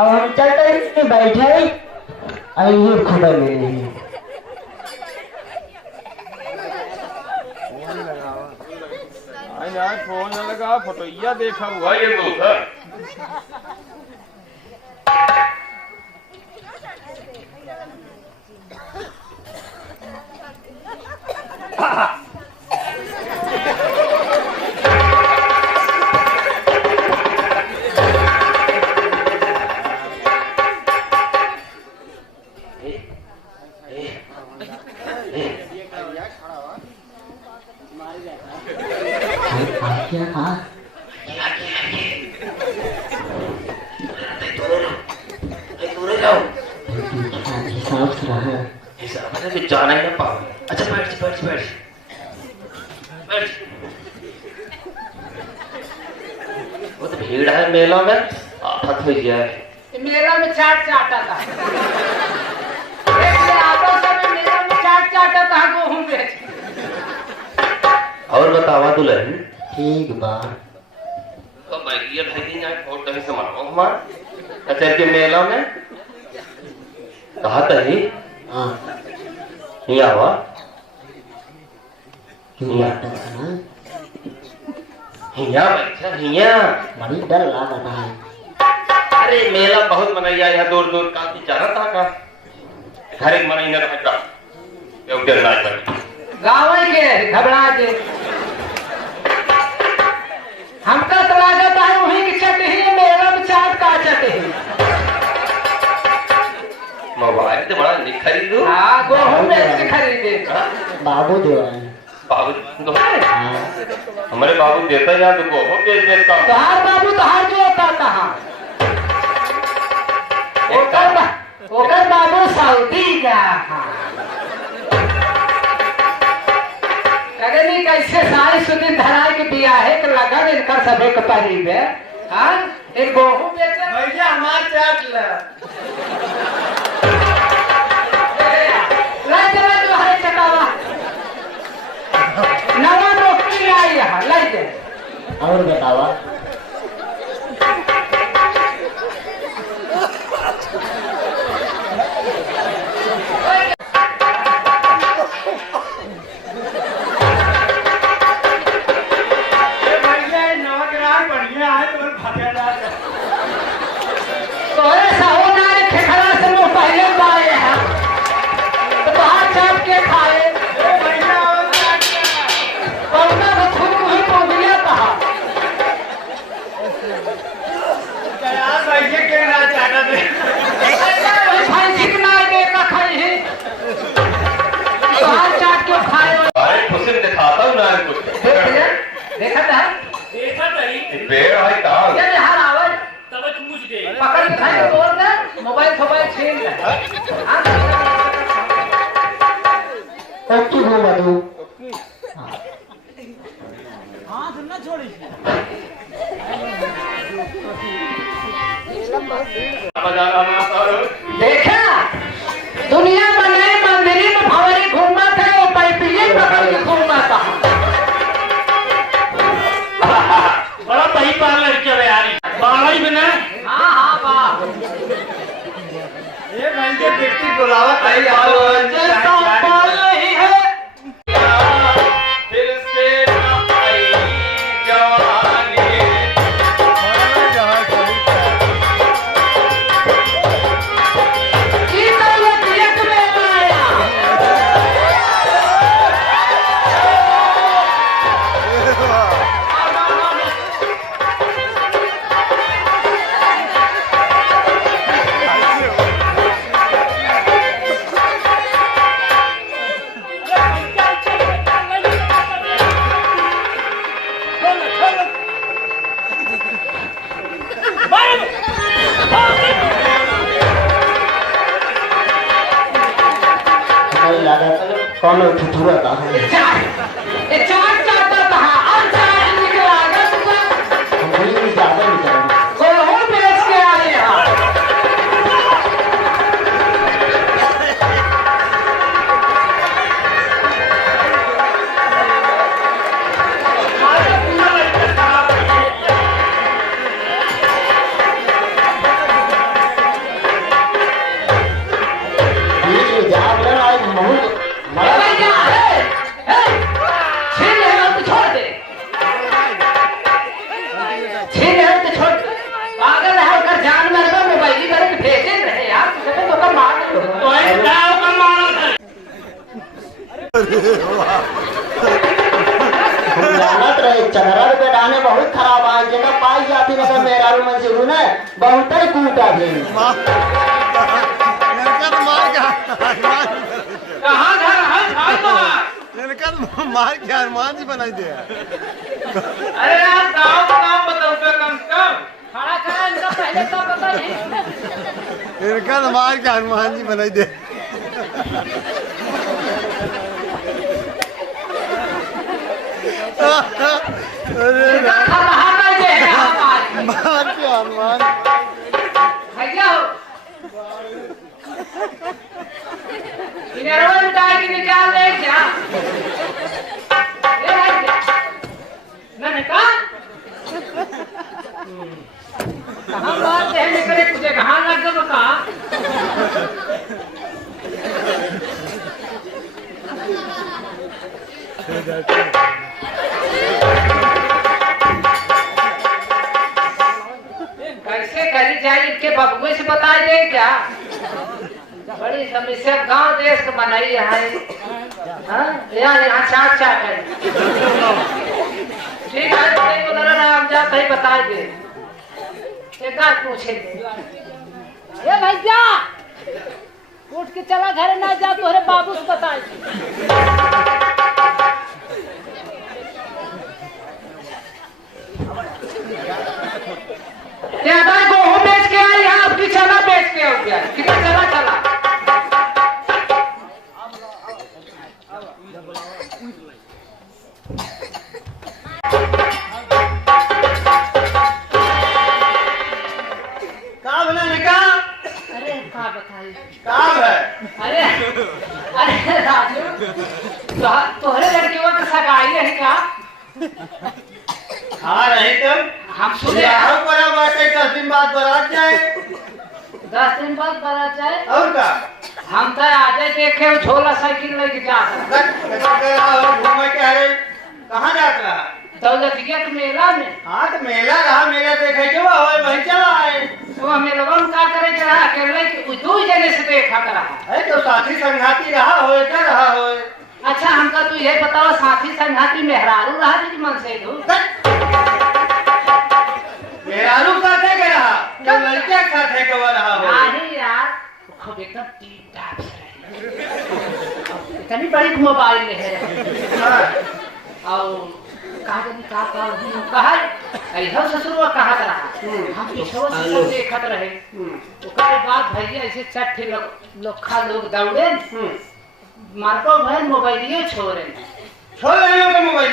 अब हम चलते बैठे आइए खबर ले लीजिए। फोन न लगा फोटोइया देखा हुआ ये तो क्या कहा? हिसाब से रहा हिसाब से तो जाना ही ना पाओ। अच्छा बैठ बैठ बैठ बैठ। वो तो भीड़ है मेला में आफत हो जाए। मेला में चाट चाटा था मेला में चाट चाटा था गेहूं बेच। और बतावा दुल्हन ठीक बा। तो भैया भाई ना फोटो ही समाओ हमार अच्छा के मेला में कहा तही हां हिया वा हिया हिया बैठा हिया बड़ी डर लगा है। अरे मेला बहुत मनाया है दूर दूर का बेचारा था का घर एक मनाई न रहता क्यों डरना है गाँव के घबरा के हमका तो लागत है वहीं की चट ही मेला में चाट का चट ही। मोबाइल तो बड़ा नहीं खरीदो। हाँ गेहूं बेच खरीदे बाबू जो है बाबू तो हमारे बाबू देता या तो वो बेच देता। तोहार बाबू तोहार जो होता कहाँ ओकर बाबू सऊदी जा। करेनी कैसे सारी सुदिन धराई के बिया है कि लगन इनकर सभे के परी में हां एक गेहूं बेचे भैया हमार चाट ले ला चला जो है चकावा नवा नौकरी आई है ले दे। और बतावा देखा था पेड़ है ताल ये हर आवाज तब तुम मुझ गए पकड़ के खाए बोल दे मोबाइल छीन ले। ओके बोल दो हां सुनना छोड़ी देखा दुनिया में नए मंदिर में भंवरी घूमा था वो पाइपिए पकड़ के घूमा था बड़ा सही पाल लड़के रे यारी बालाई बना। हां हां बा ये भाई के बेटी बुलावा कहीं पाल नहीं है फिर से न आई जवानी की दौलत एक में आया कौन ठुठुरा था ये चाट चाटा था और चाट निकला हम भी ज्यादा नहीं करेंगे। गेहूं बेच के आए हैं चनरा पे डाने बहुत खराब है जगह पाई जाती ना तो मेरा रूम में शुरू ने बहुत ही कूटा भी कहाँ घर है मार के हनुमान जी बनाई दे। अरे यार गाँव का नाम बताओ पे कम से कम। खड़ा खड़ा इनका पहले तो पता नहीं। इनका मार के हनुमान जी बनाई दे। अरे मार के हनुमान भैया हो इन्हें उठाए कि निकाल ले क्या ये भाई नहीं कहाँ कहाँ मारते हैं निकले तुझे कहाँ लग गए कहाँ कैसे करी जाए इनके बबुए से बताई दे क्या बड़ी समस्या गांव देश को बनाई है यहाँ चाट चाट है ठीक है तो राम जाते ही बताई दे एक बात पूछे ये भैया उठ के चला घर ना जा तोहरे बाबू से बताई गेहूं बेच के आई यहाँ आपकी चना बेच के हो गया कितना चला चला कहाँ बना निकाल। अरे कहाँ बताई कहाँ है? अरे अरे राजू तोहरे लड़कियों का सगाई है क्या हाँ नहीं तुम हम सुने बड़ा बाटे 10 दिन बाद बारात जाए 10 दिन बाद बारात जाए और का हम तो आज देखे झोला साइकिल लेके जा घूमे के अरे कहाँ जात रहा दौलतिया के मेला में हाँ तो मेला रहा मेला देखे के वही चला है वो मेला में का करे के रहा अकेले दो जने से देखा रहा अरे तो साथी संघाती रहा हो क्या रहा हो अच्छा हमका तू ये बताओ साथी संघाती मेहरारू रहा कि मन से तू मेहरारू साथे के रहा क्या लड़के के साथे के रहा हो नहीं यार खूब एकदम टीप टाप से इतनी बड़ी मोबाइल ले है और कहा ऐसा ससुर कहा रहा हम पिछवा से देखत रहे ओकर बाद भैया ऐसे चट्ठी लोखा लोग दौड़े मारको भाई मोबाइलिए छोड़े मोबाइल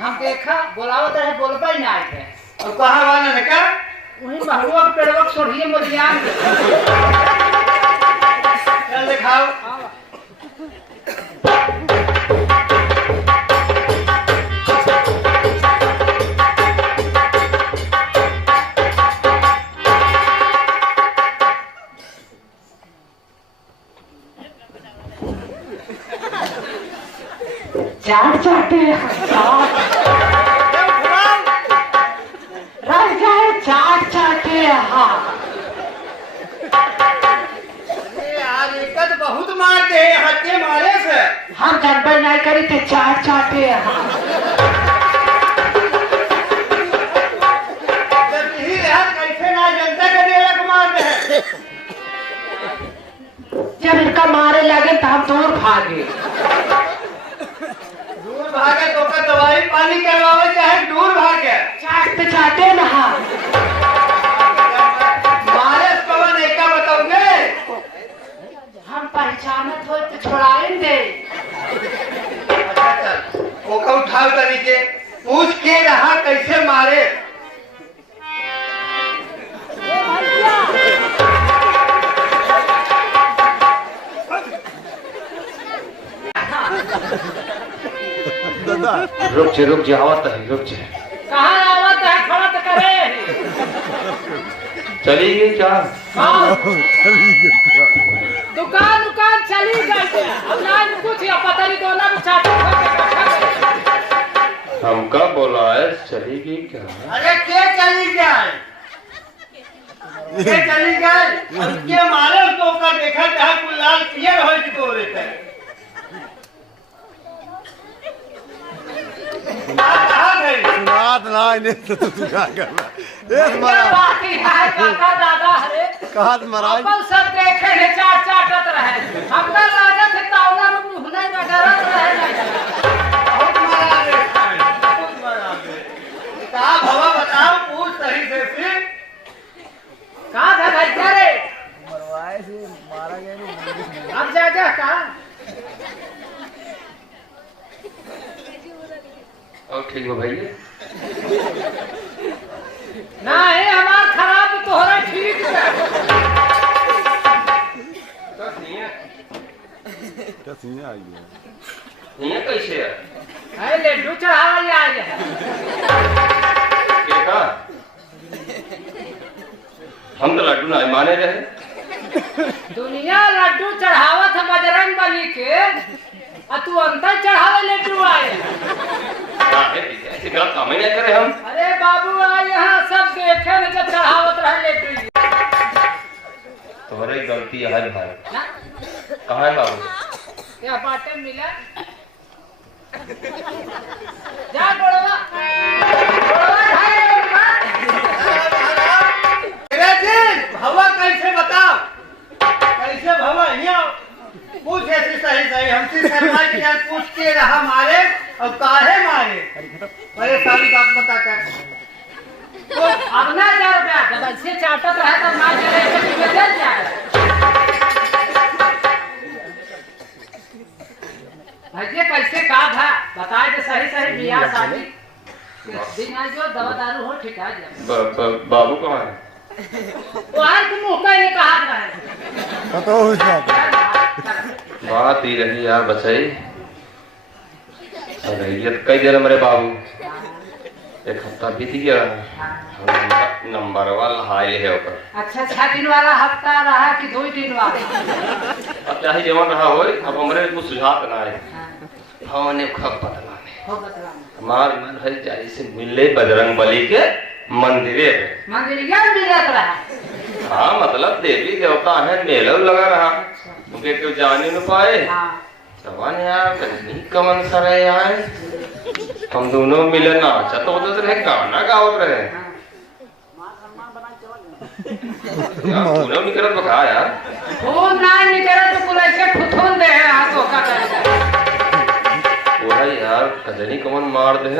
हम देखा बोलावत रहे बोलबा ही ना आए थे और कहाँ वाला ने क्या वही महुआ के पेड़वा छोड़िए मोरियान चल दिखाओ चाट चाटे रह जाए चाट चाटे हाँ यार एक बहुत मारते हैं हत्ते मारे से हम जनपद नहीं करी थे चाट चाटे हाँ जब यही रहा कैसे ना जनता के देलक मारते हैं जब इनका मारे लगे तो हम दूर भागे भागे तो का दवाई पानी करवावे चाहे दूर भागे चाटते चाटे ना मारे पवन एका बताओगे हम पहचानत हो तो छोड़ाएंगे अच्छा चल ओका उठाओ तनी के पूछ के रहा कैसे मारे रुक जा आवत है रुक जा कहाँ आवत है खड़ा तो करे चली गई क्या दुकान चली गई अब ना कुछ या पता नहीं दोनों को चाटे हमका बोला है चली गई क्या अरे के चली जाए के चली जाए के मारे तो का देखा जहाँ कुल लाल पियर हो तो रहता है कहाँ गई? सुनात ना इन्हें तो तू क्या कर रहा है? एक क्या मरा बाकी है काका दादा हरे कहात महाराज अपन सब देखे हैं चाटत रहे हमका लागत है तावला में मुंह नहीं डरत रहे बहुत मारा रे, बहुत मारा रे। साहब हवा बताओ, पूछ सही से फिर। कहाँ था भैया रे अब जा कहाँ और ठीक हो भैया ना है हमार खराब तो हो रहा ठीक है क्या सीने आई है ये कैसे है है लड्डू चढ़ावा ही आए हैं देखा हम तो लड्डू ना माने रहे दुनिया लड्डू चढ़ावत है बजरंग बली के और तू अंतर चढ़ावे लड्डू आए ऐसे गलत काम ही नहीं करे हम अरे बाबू आए यहाँ सब देखे में जब चढ़ावत रहे लड्डू तुम्हारी गलती है भाई ना? कहाँ है बाबू क्या बाटे मिला जा बोलवा मेरा जी भवा कैसे बताओ, कैसे भवा यहाँ पूछ ऐसी सही सही हमसे सरकार की जान पूछ के रहा मारे और काहे मारे परेशानी बात बता कर। तो अब ना जा रुपया जब ऐसे चाटत रहे तब ना चले तो चल जाए भैया कैसे का था बताए तो सही सही बियाह शादी दिन आज जो दवा दारू हो ठीक है बाबू कहाँ है वो आज तुम मुंह का ये कहा रहे पता हो इसका बात ही रही यार बचाई ये कई देर मेरे बाबू एक हफ्ता बीत गया नंबर वाला हाई है ऊपर अच्छा 6 दिन वाला हफ्ता रहा कि 2 दिन वाला अब चाहे जवन रहा हो अब हमरे कुछ सुझाव ना है हमने खब बदलाने हो बतलाना हमार मन है जाए से मिले बजरंग बली के मंदिरे में मंदिरिया मिलत रहा हाँ मतलब देवी देवता है मेला लगा रहा उनके क्यों जाने न पाए हाँ जवान यार नहीं कमन सरे यार हम दोनों मिले नाचत होते रहे गाना गावत रहे यार दोनों निकलत बखा यार खून ना निकले तो कुल ऐसे ठुठुन दे है हाथों का वो है यार कजनी कमन मार दे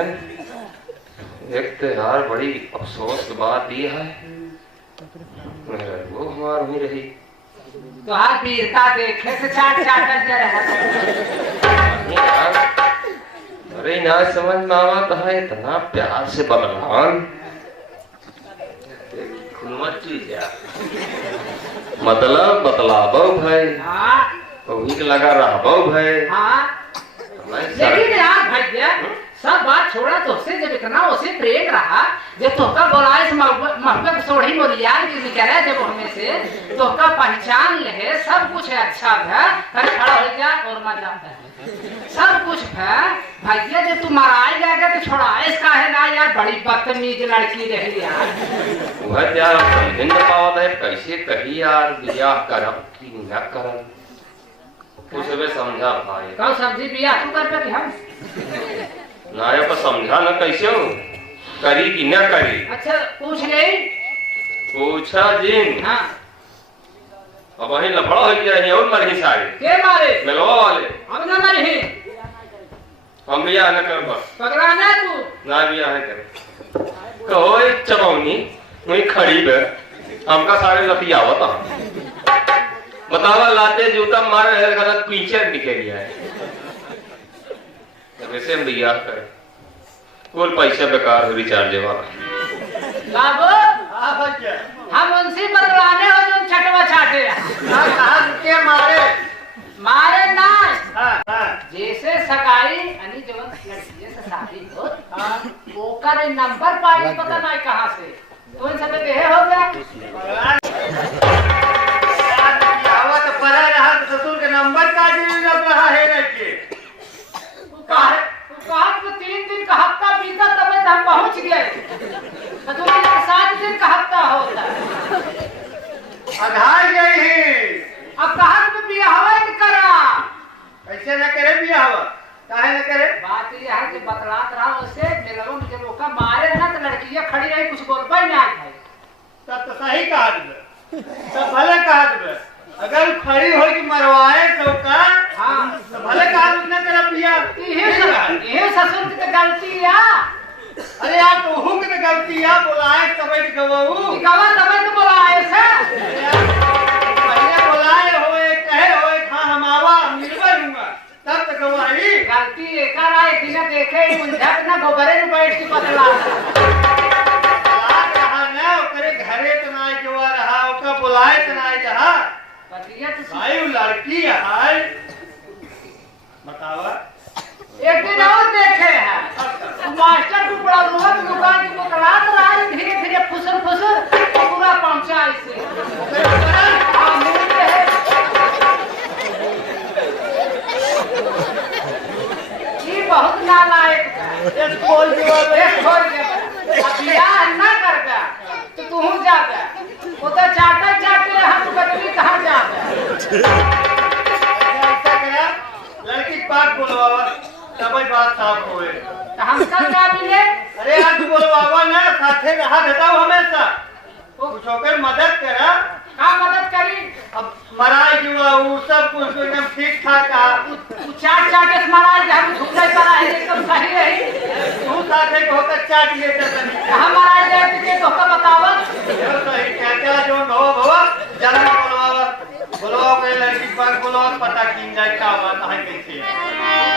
एक तो यार बड़ी अफसोस की बात ये है वो हमार हुई रही तो हाथ पीर का देखे से चाट चाट कर रहा यार अरे ना समझ में आवत है इतना प्यार से बदलान खुलमत चीज यार मतलब बतलाबो भाई हाँ वही के लगा रहबो भाई हाँ लेकिन यार भैया सब बात छोड़ा तो उससे जब इतना उसे प्रेम रहा जब तोका बोलाए महबूब सोढ़ी मोलियार की निकले जब हमें से तोका पहचान ले सब कुछ अच्छा है कहीं खड़ा हो जा और मजा सब कुछ है भैया जब तू मराए जाएगा तो छोड़ा इसका है ना यार बड़ी बदतमीज लड़की रही यार वह यार समझ न पावत है कैसे कही यार बियाह करब कि न करब कुछ भी समझा भाई कौन सब्जी बिया तू कर पे हम ना ये पर समझा न कैसे हो करी कि न करी अच्छा पूछ ले पूछा जिन हाँ अब वही लफड़ा हो गया है और मरही सारे के मारे मिलवा वाले हम ना मरी हम बियाह न कर बस पकड़ाना तू ना बियाह है कर कहो एक चबौनी वही खड़ी बे हमका सारे लतियावत बतावा लाते जूता मार रहे गलत पीछे निकल गया है वैसे हम बियाह कर कुल पैसा बेकार हो रिचार्ज वाला बाबू हाँ भैया हम उनसे बदलाने हो जो छटवा छाटे कहाँ के मारे। मारे ना हाँ हाँ जैसे सगाई यानी जो लड़की से शादी हो ओकर नंबर पाई पता नहीं कहाँ से तो इन सब देहे हो गया आवा तो पढ़ा रहा तो ससुर के नंबर का लग रहा है ना कि कहा तो 3 दिन का हफ्ता बीता तब हम पहुंच गए तो 7 दिन का हफ्ता होता है आधार गई है। अब कहा तो बियाह करा ऐसे न करे बियाह काहे न करे बात ये है कि बतलात रहा उससे मिलवा में जब ओका मारे ना तो लड़कियां खड़ी रही कुछ बोल पाई ना भाई तब तो सही कहा तुझे तब भले कहा तुझे अगर खड़ी हो कि मरवाए तो का हाँ तो भले कहा उसने तेरा पिया ये ससुर की तो गलती है अरे यार तू हूँ कि तो गलती है बुलाए तबे गवाऊ निकाला तबे तो बोला ऐसा पहले बुलाए होए कहे होए खा हम आवा मिलवा लूंगा तब तक गवाही गलती एकर आए बिना देखे मुंझत ना गोबरे में बैठ के बतला रहा ना ओकरे घरे तो ना जोआ रहा ओका बुलाए तो ना जहा पतिया तो भाई वो लड़की है बतावा एक दिन और देखे हैं मास्टर को बड़ा रोहत दुकान की बतलात रहा है धीरे धीरे फुसर फुसर पूरा पहुंचा इसे हाँ मुंह में है ये बहुत नालायक है एक खोल दिया एक खोल के अब बियाह ना कर गया तो तू जा गया वो तो चाटा चाटे हम बच्ची कहाँ जा गया ऐसा करा लड़की बात बोलवावा तब बात साफ होए तो हमका क्या मिले अरे यार तू बोलवावा ना साथे रहा रहता हूँ हमेशा कुछ होकर मदद करा का मदद करी अब मराई जुआ वो सब कुछ तो एकदम ठीक ठाक कहा तू चाट चाटे मारा जब झुकने पड़ा है एकदम सही रही तू साथे को होकर चाट लेता तनी हमारा जाए के तो का बतावा ये सही क्या जो भवा भवा जरा बोलवावा बोलवाओ के लड़की पर बोलवाओ पता की जाए क्या बात है कैसे